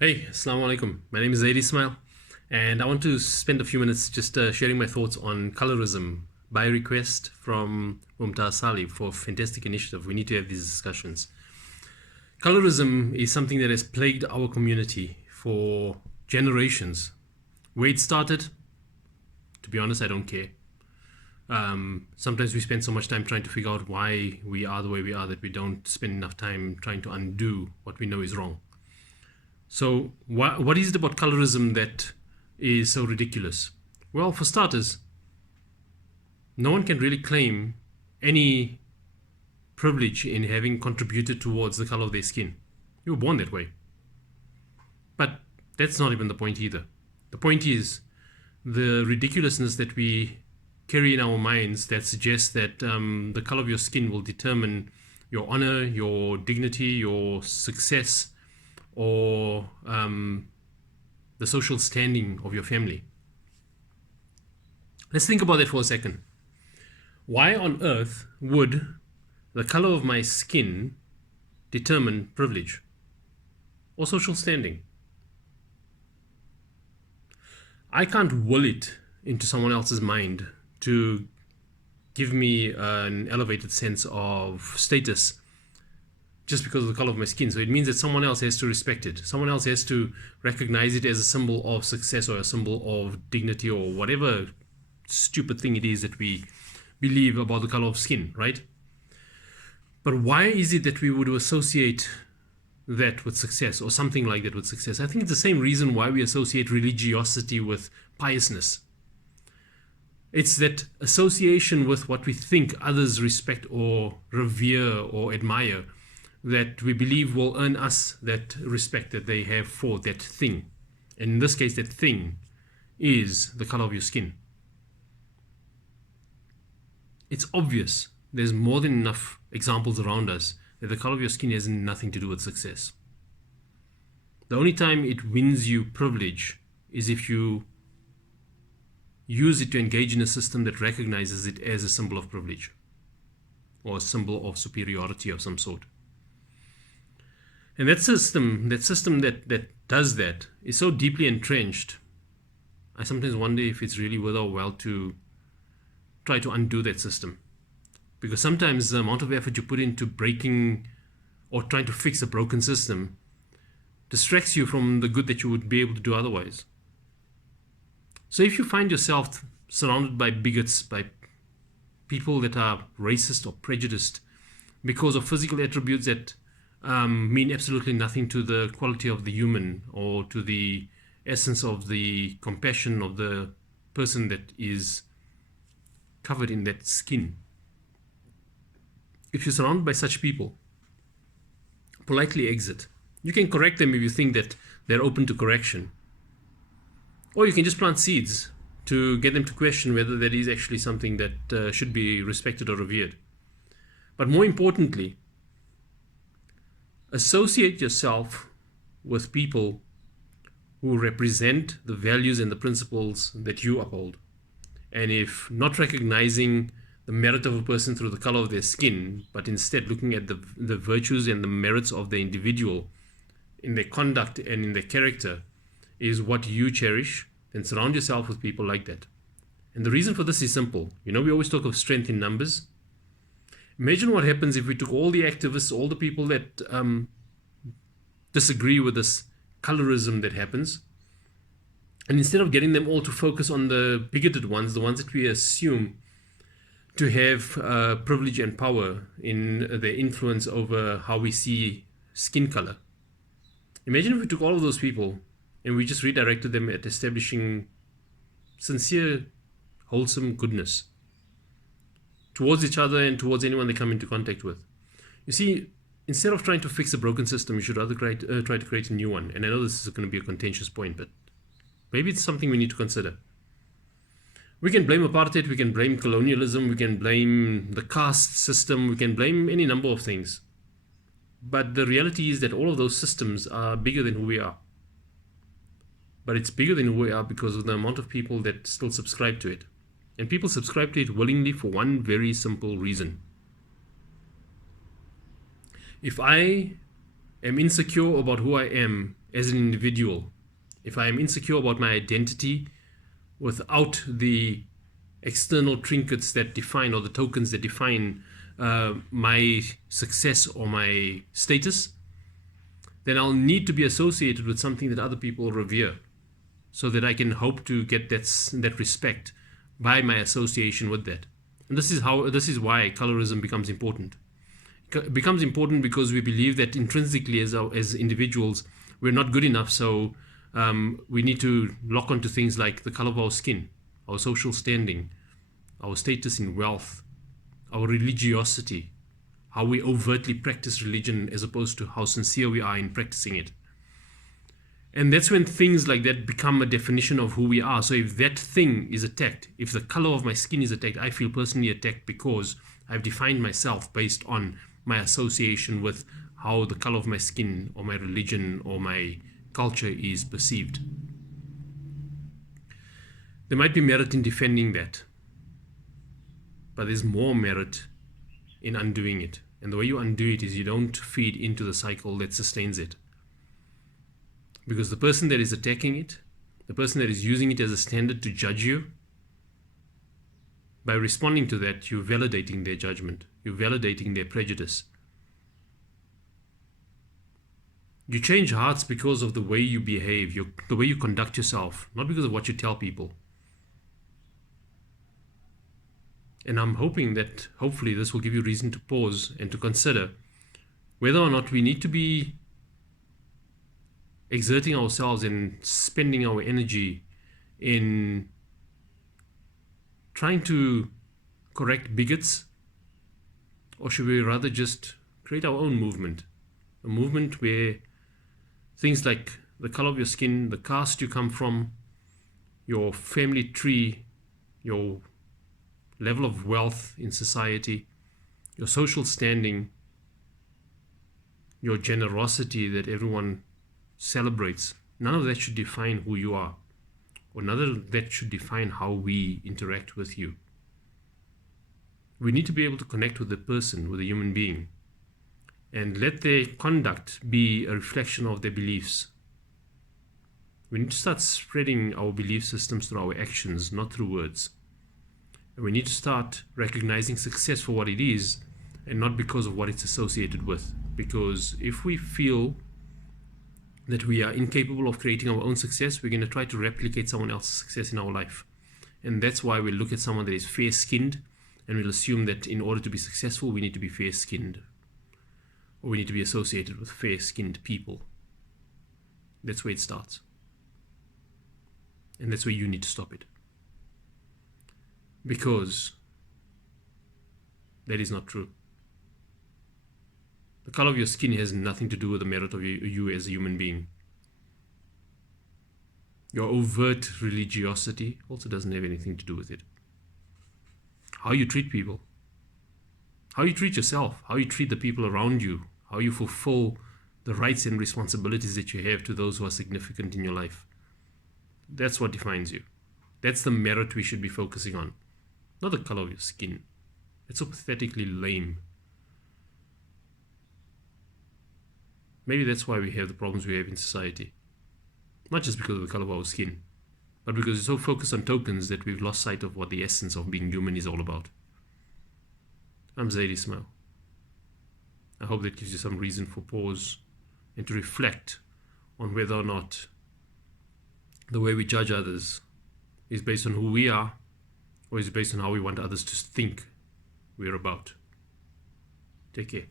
Hey, Assalamu alaikum. My name is Zaid Ismail, and I want to spend a few minutes just sharing my thoughts on colorism by request from Mumtaz Sali for a fantastic initiative. We need to have these discussions. Colorism is something that has plagued our community for generations. Where it started, to be honest, I don't care. Sometimes we spend so much time trying to figure out why we are the way we are that we don't spend enough time trying to undo what we know is wrong. So what is it about colorism that is so ridiculous? Well, for starters, no one can really claim any privilege in having contributed towards the color of their skin. You were born that way. But that's not even the point either. The point is the ridiculousness that we carry in our minds that suggests that the color of your skin will determine your honor, your dignity, your success, or the social standing of your family. Let's think about that for a second. Why on earth would the color of my skin determine privilege or social standing? I can't will it into someone else's mind to give me an elevated sense of status just because of the color of my skin. So it means that someone else has to respect it. Someone else has to recognize it as a symbol of success or a symbol of dignity or whatever stupid thing it is that we believe about the color of skin, right? But why is it that we would associate that with success or something like that with success? I think it's the same reason why we associate religiosity with piousness. It's that association with what we think others respect or revere or admire that we believe will earn us that respect that they have for that thing. And in this case, that thing is the color of your skin. It's obvious. There's more than enough examples around us that the color of your skin has nothing to do with success. The only time it wins you privilege is if you use it to engage in a system that recognizes it as a symbol of privilege or a symbol of superiority of some sort. And that system that does that is so deeply entrenched, I sometimes wonder if it's really worth our while to try to undo that system. Because sometimes the amount of effort you put into breaking or trying to fix a broken system distracts you from the good that you would be able to do otherwise. So if you find yourself surrounded by bigots, by people that are racist or prejudiced because of physical attributes that mean absolutely nothing to the quality of the human or to the essence of the compassion of the person that is covered in that skin. If you're surrounded by such people, politely exit. You can correct them if you think that they're open to correction. Or you can just plant seeds to get them to question whether that is actually something that should be respected or revered. But more importantly, associate yourself with people who represent the values and the principles that you uphold. And if not recognizing the merit of a person through the color of their skin, but instead looking at the virtues and the merits of the individual in their conduct and in their character is what you cherish, then surround yourself with people like that. And the reason for this is simple. You know, we always talk of strength in numbers. Imagine what happens if we took all the activists, all the people that disagree with this colorism that happens, and instead of getting them all to focus on the bigoted ones, the ones that we assume to have privilege and power in their influence over how we see skin color. Imagine if we took all of those people and we just redirected them at establishing sincere, wholesome goodness towards each other and towards anyone they come into contact with. You see, instead of trying to fix a broken system, you should rather try to create a new one. And I know this is going to be a contentious point, but maybe it's something we need to consider. We can blame apartheid, we can blame colonialism, we can blame the caste system, we can blame any number of things. But the reality is that all of those systems are bigger than who we are. But it's bigger than who we are because of the amount of people that still subscribe to it. And people subscribe to it willingly for one very simple reason. If I am insecure about who I am as an individual, if I am insecure about my identity without the external trinkets that define, or the tokens that define my success or my status, then I'll need to be associated with something that other people revere, so that I can hope to get that respect by my association with that. And this is why colorism becomes important. It becomes important because we believe that intrinsically as individuals we're not good enough, so we need to lock onto things like the color of our skin, our social standing, our status in wealth, our religiosity, how we overtly practice religion as opposed to how sincere we are in practicing it. And that's when things like that become a definition of who we are. So if that thing is attacked, if the color of my skin is attacked, I feel personally attacked because I've defined myself based on my association with how the color of my skin or my religion or my culture is perceived. There might be merit in defending that, but there's more merit in undoing it. And the way you undo it is you don't feed into the cycle that sustains it. Because the person that is attacking it, the person that is using it as a standard to judge you, by responding to that, you're validating their judgment. You're validating their prejudice. You change hearts because of the way you behave, the way you conduct yourself, not because of what you tell people. And I'm hoping that hopefully this will give you reason to pause and to consider whether or not we need to be exerting ourselves and spending our energy in trying to correct bigots, or should we rather just create our own movement, a movement where things like the color of your skin, the caste you come from, your family tree, your level of wealth in society, your social standing, your generosity that everyone celebrates, none of that should define who you are, or none of that should define how we interact with you. We need to be able to connect with the person, with a human being, and let their conduct be a reflection of their beliefs. We need to start spreading our belief systems through our actions, not through words. And we need to start recognizing success for what it is and not because of what it's associated with. Because if we feel that we are incapable of creating our own success, we're going to try to replicate someone else's success in our life. And that's why we look at someone that is fair-skinned and we'll assume that in order to be successful, we need to be fair-skinned, or we need to be associated with fair-skinned people. That's where it starts. And that's where you need to stop it. Because that is not true. The color of your skin has nothing to do with the merit of you as a human being. Your overt religiosity also doesn't have anything to do with it. How you treat people, how you treat yourself, how you treat the people around you, how you fulfill the rights and responsibilities that you have to those who are significant in your life. That's what defines you. That's the merit we should be focusing on, not the color of your skin. It's so pathetically lame. Maybe that's why we have the problems we have in society. Not just because of the color of our skin, but because we're so focused on tokens that we've lost sight of what the essence of being human is all about. I'm Zaid Ismail. I hope that gives you some reason for pause and to reflect on whether or not the way we judge others is based on who we are, or is it based on how we want others to think we're about. Take care.